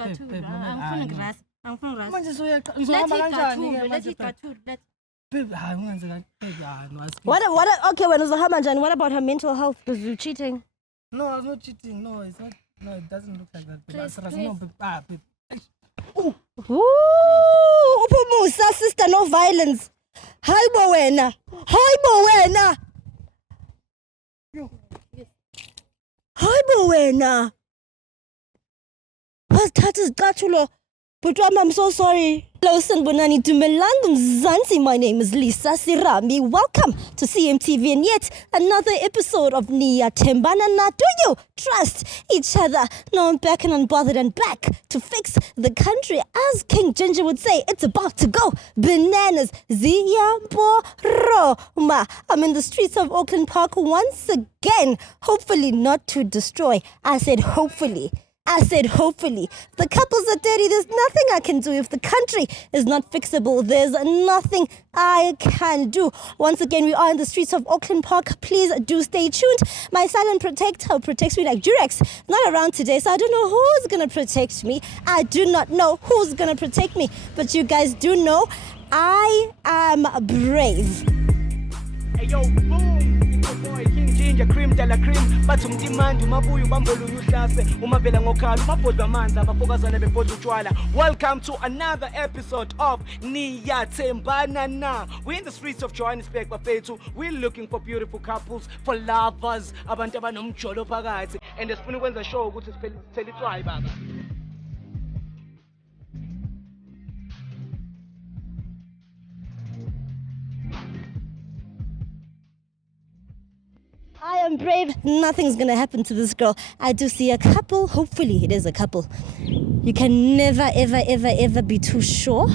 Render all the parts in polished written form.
Okay, when what about her mental health? Was you cheating? No, I was not cheating. No, it's not. No, it doesn't look like that. Babe. Ooh, Upumusa, sister, no violence. Hi, Bowena. Hi, Bowena. What's Gatulo? But I'm so sorry. Hello, Sanbonani to Melandum Zanzi. My name is Lisa Serame. Welcome to CMTV and yet another episode of Niyathembana. Do you trust each other? No, I'm back and unbothered and back to fix the country. As King Ginger would say, it's about to go bananas. Roma. I'm in the streets of Auckland Park once again. Hopefully not to destroy. I said hopefully. The couples are dirty. There's nothing I can do. If the country is not fixable, there's nothing I can do. Once again, we are in the streets of Auckland Park. Please do stay tuned. My silent protector protects me like Durex. Not around today, so I don't know who's going to protect me. I do not know who's going to protect me. But you guys do know I am brave. Hey, yo, boom! Boy, King Ginger, cream de la cream. But some demand, Mabuyu, Bambolu, Yushase, Umabela Ngokal, Mapoda Manza, Mapogazana, Bepotu Chwala. Welcome to another episode of Niyathembana. We're in the streets of Johannesburg, Bafetu. We're looking for beautiful couples, for lovers, Abantabanum Cholo Pagati. And the spoon wins the show, which is Pelitwai Baba. I am brave. Nothing's gonna happen to this girl. I do see a couple. Hopefully it is a couple. You can never, ever be too sure.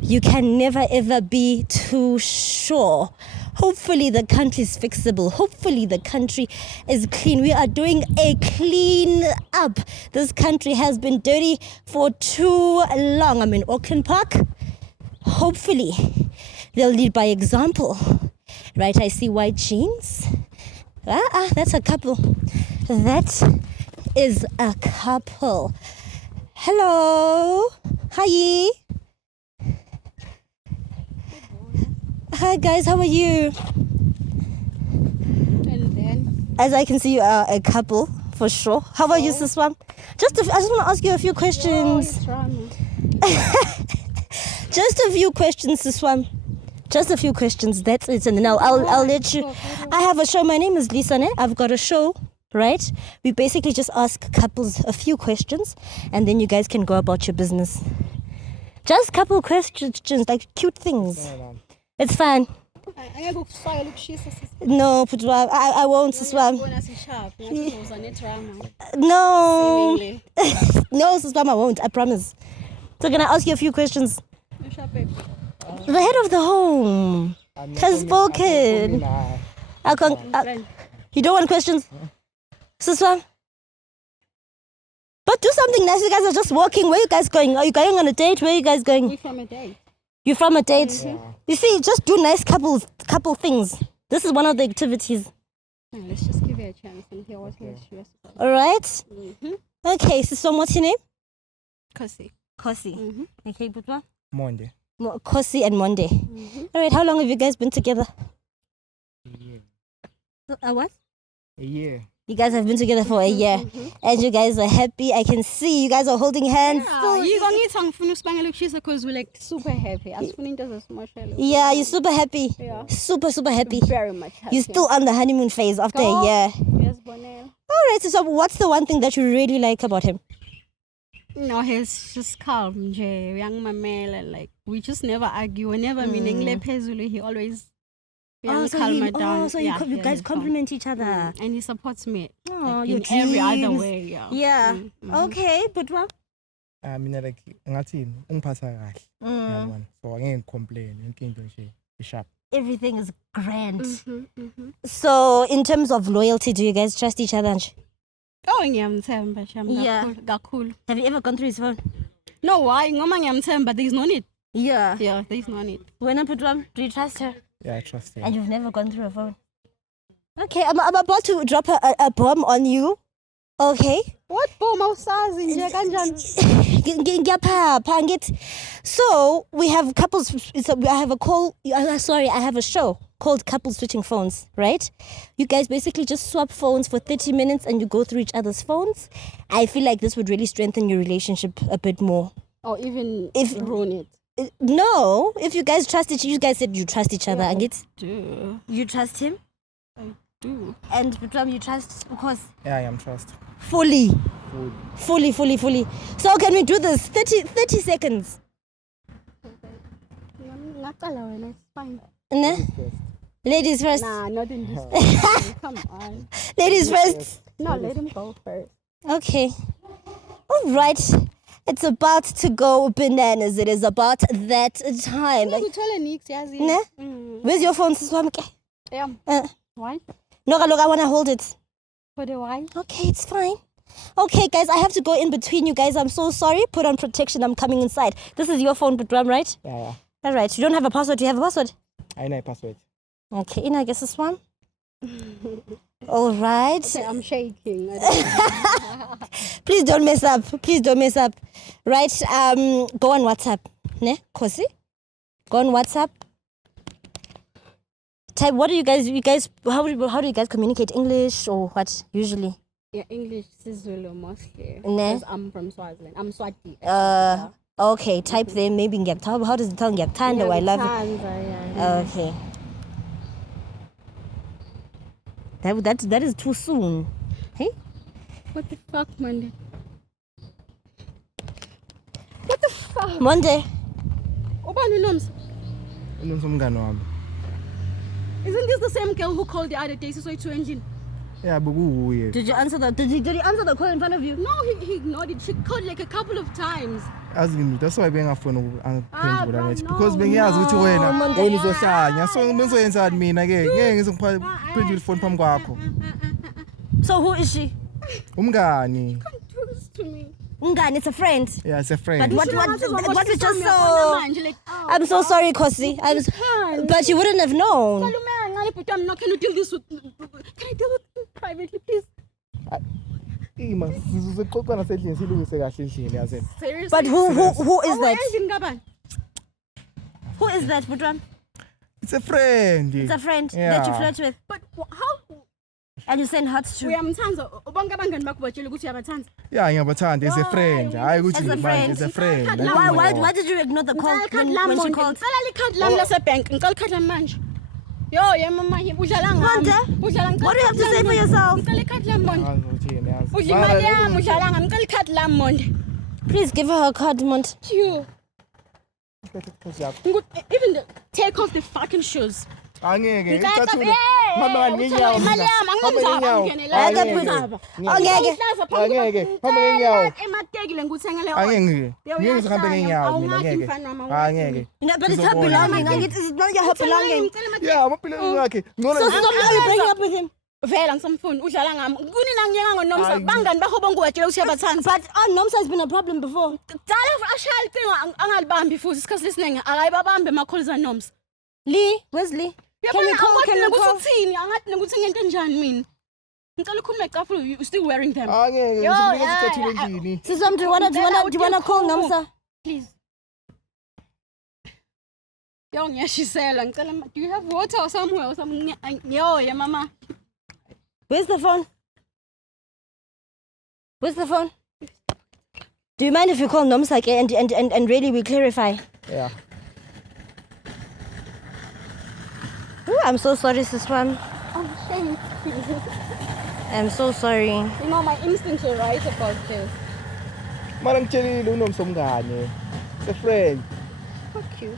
You can never, ever be too sure. Hopefully the country is fixable. Hopefully the country is clean. We are doing a clean up. This country has been dirty for too long. I'm in Auckland Park. Hopefully they'll lead by example. Right, I see white jeans. That's a couple. That is a couple. Hello. Hi. Hi guys, how are you? And then, as I can see, you are a couple for sure. How about you, Siswam? I just want to ask you a few questions. Just a few questions, Siswam. Just a few questions, that's it, and then I'll let you. I have a show. My name is Lisa. I've got a show, right? We basically just ask couples a few questions, and then you guys can go about your business. Just a couple questions, like cute things. It's fine. No, I won't. No. No, Siswam, I won't. I promise. So can I ask you a few questions? The head of the home has spoken. You don't want questions? Siswa? But do something nice. You guys are just walking. Where are you guys going? Are you going on a date? Where are you guys going? we're from a date. You're from a date? Mm-hmm. You see, just do nice couple things. This is one of the activities. Let's just give it a chance and hear what he's Alright? Mm-hmm. Okay, Siswa, what's your name? Kosi. Kosi. Okay, Putwa? Monday. Kosi and Monday. Mm-hmm. Alright, how long have you guys been together? A year. What? A year. You guys have been together for a year. Mm-hmm. And you guys are happy. I can see you guys are holding hands. Yeah, you don't need some because we're like super happy. Yeah, you're super happy. Yeah. Super happy. Very much happy. You're still on the honeymoon phase after a year. Yes, Bonel. Alright, so what's the one thing that you really like about him? No, he's just calm, young mamel, and like we just never argue. Whenever meaning he always calm me down. So you guys compliment each other. And he supports me Oh, like, your in every other dreams. way. Yeah. Yeah. Mm-hmm. Okay, but what? Mina like ngathini ungiphatha kahle. Yabona. So angeke complain. Inkinto nje sharp. Everything is grand. Mm-hmm. So in terms of loyalty, do you guys trust each other? Oh, ngiyamthemba Yeah. kakhulu. Have you ever gone through his phone? No, why? Ngoma ngiyamthemba, there's no need. Yeah. Yeah, there's no need. When I put one, do you trust her? Yeah, I trust her. And you've never gone through a phone? Okay, I'm about to drop a bomb on you. Okay? What boom awusazi nje kanjani? Ngiyaphapha ngithi. So we have couples. I have a call. Sorry, I have a show called Couples Switching Phones. Right? You guys basically just swap phones for 30 minutes and you go through each other's phones. I feel like this would really strengthen your relationship a bit more. Or even ruin it. No, if you guys trust each, you guys said you trust each other. I Angit, do. you trust him, I do. and Bitram, you trust because Yeah, I am trust. fully. So can we do this? 30 seconds. Ngaqala wena, it's fine. Ne? Ladies first. Nah, not in this way. Come on. Ladies first. No, let him go first. Okay. All right. It's about to go bananas. It is about that time. We tell Nick, yazi. Ne? Where's your phone, Siswamke? Yeah. Why? No, look, I want to hold it. For the why? Okay, it's fine. Okay, guys, I have to go in between you guys. I'm so sorry. Put on protection. I'm coming inside. This is your phone, Bitram, right? Yeah. All right. You don't have a password. Do you have a password? I know password. Okay, I guess this one. All right. Okay, I'm shaking. Please don't mess up. Right. Go on WhatsApp. Ne? Kosi? Go on WhatsApp. Type. What do you guys? How do you guys communicate? English or what? Usually. Yeah, English is Zulu mostly. Ne? Because I'm from Swaziland. I'm Swati. Okay. Type there. Maybe Ngiyakthanda. How does it tell Ngiyakthanda? I love it. Yeah. Okay. That is too soon. Hey? What the fuck, Monday? What the fuck? Monday. Ubani noms? Unomngane wami. Isn't this the same girl who called the other day? So to engine. Yeah, bekuwuye. Did you answer that? Did he answer the call in front of you? No, he ignored it. She called like a couple of times. Azini, that's why bengafuna ukuphendula ngithi no, because bengiyazi ukuthi wena Monday. wena uzohlanya. So ngizoyenzani mina ke? Ngeke ngizophendula ifoni phambi kwakho. So who is she? Umngani. Don't do this to me. Ungani, it's a friend. Yeah, it's a friend. But what we just Like, saw? oh, I'm so sorry, Kosi. But you wouldn't have known. I'm not. Can you deal this with? Can I deal with it privately, please? Ima, sizoxoxa nasendlini silungise kahle endlini yazini. Seriously. But who is that? that? Who is that, Budram? It's a friend. It's a friend Yeah. that you flirt with. But how? And you send hearts to. Uyamthanza. Bonke abangani bakho batshela ukuthi uyabathanda. Yeah, ngiyabathanda. It's a friend. Hayi ukuthi As a friend. it's a friend. Why did you ignore the call when she called? Ngicela ikhadi lami lasebank. Ngicela ikhadi lami manje. Yo, mama, udlala ngami. Udlala ngami. What do you have to say for yourself? Ngicela ikhadi lami Monde. Azothini yazi. Udla imali yami, udlala ngami. Ngicela ikhadi lami Monde. Please give her her card, Mont. You. Even take off the fucking shoes. Angeke. Ngicela Mama nginyawo. imali yami angomzaba ngingenela. Angeke. Hamba ngenyawo. Ematekile ngikuthengele Angeke. Ngeke ngihambe ngenyawo mina ngeke. Angeke. But it's her belonging. It's not your belonging. Yeah, amaphilelo akhe. Ngcono. So are you breaking up with him? Vela ngisamfuni udlala ngami. Kunina ngiyeka ngonomsa bangani bakho bonke uwatshela ukuthi uyabathanda. But Nomsa has been a problem before. Dala ashaya icingo angalibambi futhi isikhathi lesiningi akayibabambe ama-calls aNomsa. Lee, where's Lee? Can we call? Uthini? Angathi ngikuthi ngento enjani mina? Ngicela ukhulume cafulu, you still wearing them. Angeke. Ngizomnika isikhathi endlini. Siswam, do you wanna call Nomsa? Please. Yo, ngiyashisela. Ngicela do you have water or somewhere or something? Yo, yeah mama. Where's the phone? Do you mind if you call Nomsa and really we clarify? Yeah. Ooh, I'm so sorry, Siswam. I'm ashamed. I'm so sorry. You know, my instincts were right about this. Mara ngitshelile unomsomngane. It's a friend. Fuck you.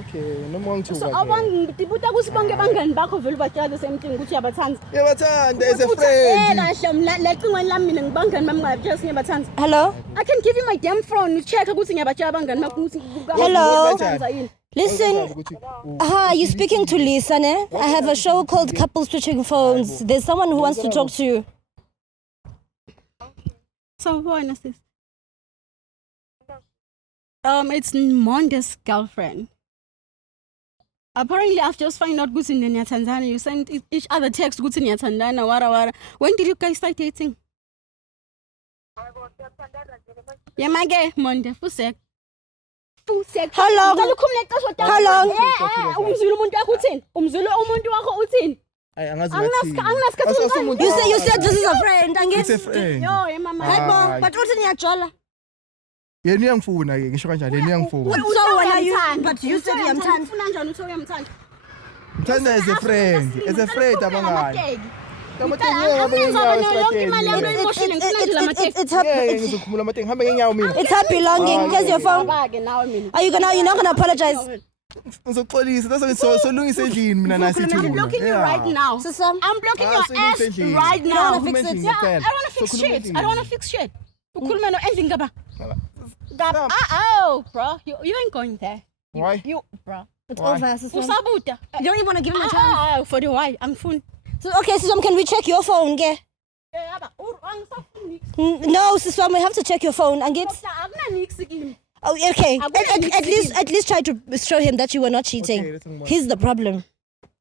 Okay, noma ngithuka. So abangibuta ukuthi bonke bangani bakho vele batshela the same thing ukuthi uyabathanda. Yabathanda, it's a friend. Kahle la cingweni lami mina ngibangani bami ngabatshela ukuthi ngiyabathanda. Hello? I can give you my damn phone. Check ukuthi ngiyabatshela abangani bakho ukuthi Hello? Listen, you're speaking to Lisa, ne? I have a show called Couples Switching Phones. There's someone who wants to talk to you. So what is this? It's Monda's girlfriend. Apparently, I've just found out good in Niyathembana. You sent each other text good in Niyathembana. Wara. When did you guys start dating? Yamake Monday fusek. How long? How long? Umzulu umuntu wakho uthini? Umzulu umuntu wakho uthini? Angazi You said this is a friend. It's a friend. Yo, mama. Hayibo, but uthi niyajola. Yena uyangifuna ke ngisho kanjani yena uyangifuna. So when are you? But you said uyamthanda. Ufuna njani uthi uyamthanda? Mthanda as a friend. As a friend abangani. It's her belonging. Here's your phone. You're not gonna apologize? Ngizoxolisa bese solungisa endlini mina nasi I'm thuna. blocking you right now. I'm blocking your ass right now. You wanna fix it? Yeah, I don't wanna fix shit. I don't wanna fix shit. Ukhuluma no ending ngaba. Oh, bro, you ain't going there. Why? You, bro. It's over. Usabuta. You don't even wanna give him a chance. For the why? I'm full. So, okay, Siswam, can we check your phone? Okay? No, Siswam, we have to check your phone. And get. Oh, okay. At least try to show him that you were not cheating. Okay, He's the problem,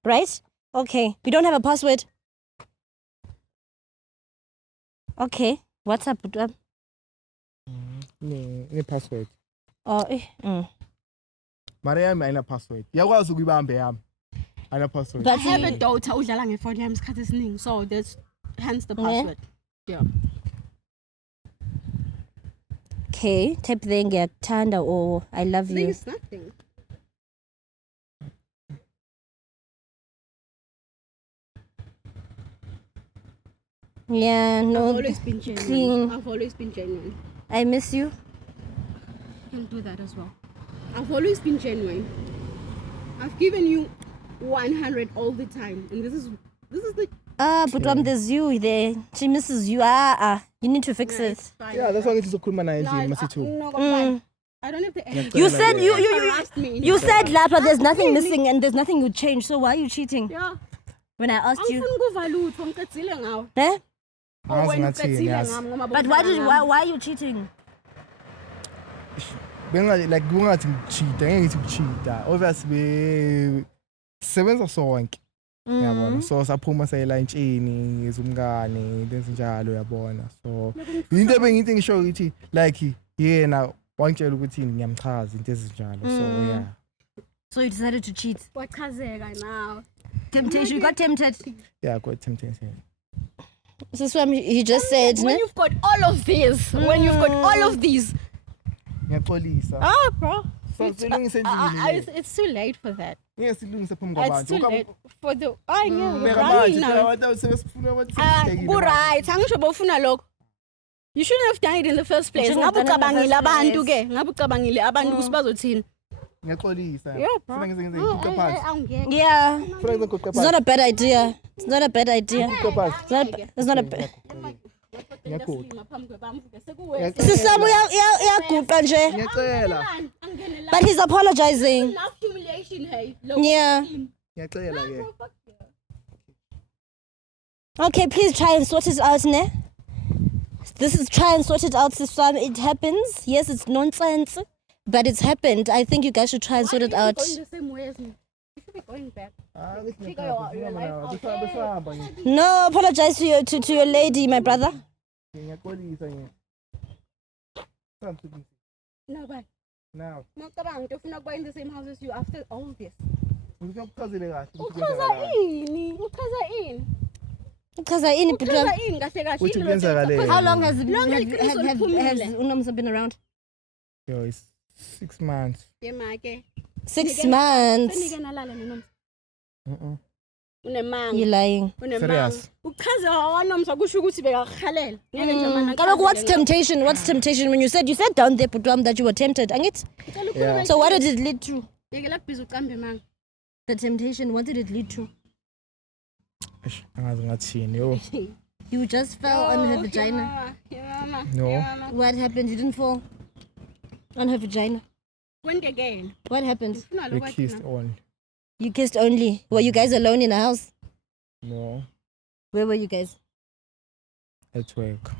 right? Okay. We don't have a password. Okay. What's up? Ne password. Oh, Mara yami ayina password. Yakwazi ukuyibambe yami. Ayina password. I have a daughter udlala nge-phone yami isikhathi esiningi, so that's hence the password. Yeah. Okay. Type there ngiyakuthanda or I love you. There's nothing. Yeah, no. I've always been genuine. Clean. I've always been genuine. I miss you. You can do that as well. I've always been genuine. I've given you 100 all the time, and this is the. But there's you there. She misses you. You need to fix it. Fine. Yeah, that's why ngizokhuluma naye endlini masithi. No, fine. I don't have the energy. You said harassed me. you said Lapa, there's nothing missing and there's nothing you change. So why are you cheating? Yeah. When I asked you, Angifuni ukuva lutho ngicedzile ngawo. eh? Angazi Wena ngathini ucedzile yazi. ngami ngoba But why are you cheating? Like kungathi ngicheata, ngeke ngithi ngicheata. Obviously be sebenza sonke. Yabona. So saphuma sayela intshini, ngizumngane, into ezinjalo yabona. So into bengithi ngisho ukuthi like yena wangitshela ukuthi ngiyamchaza into ezinjalo. So yeah. So you decided to cheat. wachazeka now. Temptation. You got tempted. Yeah, quite temptation. So he just said, When you've got all of these, when you've got all of these, Ngiyaxolisa. bro. So silungise endlini. It's too late for that. Ngeke silungise phambi It's too kwabantu. late for the. I know. Beka Right manje now. abantu sebefuna ukuthi Right. Angisho bofuna lokho. You shouldn't have done it in the first place. shouldn't have Ngabe done it in the ucabangile first abantu place. ke. Ngabe ucabangile abantu ukuthi bazothini. Ngiyaxolisa. Yeah, bro. Funa ngize ngigoqe phansi. Angeke. yeah, Funa ngize ngigoqe it's phansi. not a bad idea. It's not a bad idea. It's not a bad. Sisamo uyaguqa nje. Ngiyacela. But he's apologizing. Enough humiliation, hey. Yeah. Ngiyacela ke. Okay, please try and sort it out, ne? This is try and sort it out, Siswam. It happens. Yes, it's nonsense, but it's happened. I think you guys should try and sort it out. Going the same way as me. You should be going back. Ngiyacela. No, apologize to your lady, my brother. Ngiyaxolisa nje. Something. No, but Now. Mokabang, ufuna ukuba in the same house as you after all this. Ngikuchazile kahle. Uchaza ini? Uchaza ini? Uchaza ini, Putra? Uchaza ini kahle kahle. Uthi kwenzakaleni? How long has Has Unomsa been around? Yo, it's 6 months. Yemake. 6 months. Senike nalala noNomsa. Unemanga. You're lying. Serious. Uchaza waNomsa kusho ukuthi bekakhalela. Ngeke nje mana. Kaloku, what's temptation? What's temptation? When you said down there, Putram, that you were tempted, angit? Yeah. So what did it lead to? Ngeke laphiza uqambe manga. The temptation, what did it lead to? Angazi ngathini yo. You just fell on her vagina. No. What happened? You didn't fall on her vagina. Went again. What happened? Ufuna We lokho kissed thina. on. You kissed only. Were you guys alone in the house? No. Where were you guys? At work.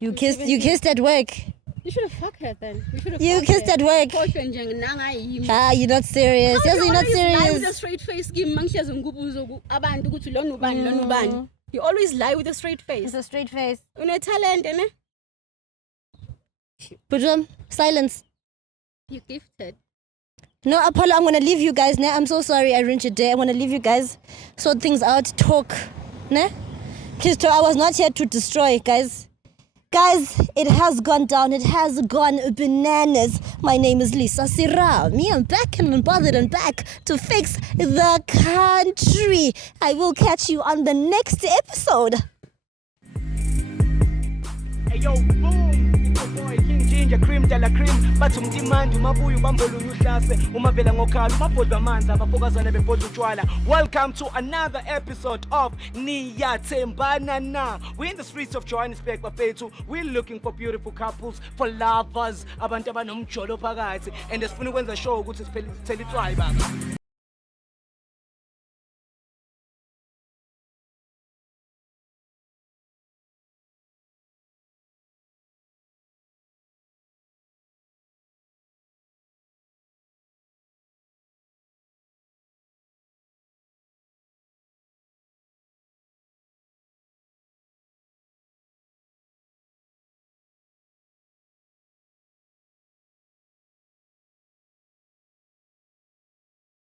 You kissed at work. You should have fucked her then. You kissed at work. Khohlwe nje nanga yimi. You're not serious. Yes, you're not Lie with a serious. straight face kimi mangishaza ngibuzo abantu ukuthi lona ubani lona ubani. You always lie with a straight face. It's a straight face. Une talent ne? Pujam, silence. You gifted. No, Apollo, I'm gonna leave you guys now. I'm so sorry I ruined your day. I'm gonna leave you guys, sort things out, talk. Ne? Kisto, I was not here to destroy, guys. Guys, it has gone down. It has gone bananas. My name is Lisa Serame. I'm back and unbothered and back to fix the country. I will catch you on the next episode. Hey yo, boom! It's your boy King Ginger, cream de la cream. Bathi umdimandi umabuya ubambolunya uhlase umavela ngokhala umabhodwa amanzi abafokazana bebhodla utshwala. Welcome to another episode of Niyathembana na. We're in the streets of Johannesburg bafethu. We're looking for beautiful couples, for lovers, abantu abanomjolo phakathi, and sifuna ukwenza show ukuthi sithele itswayi baba.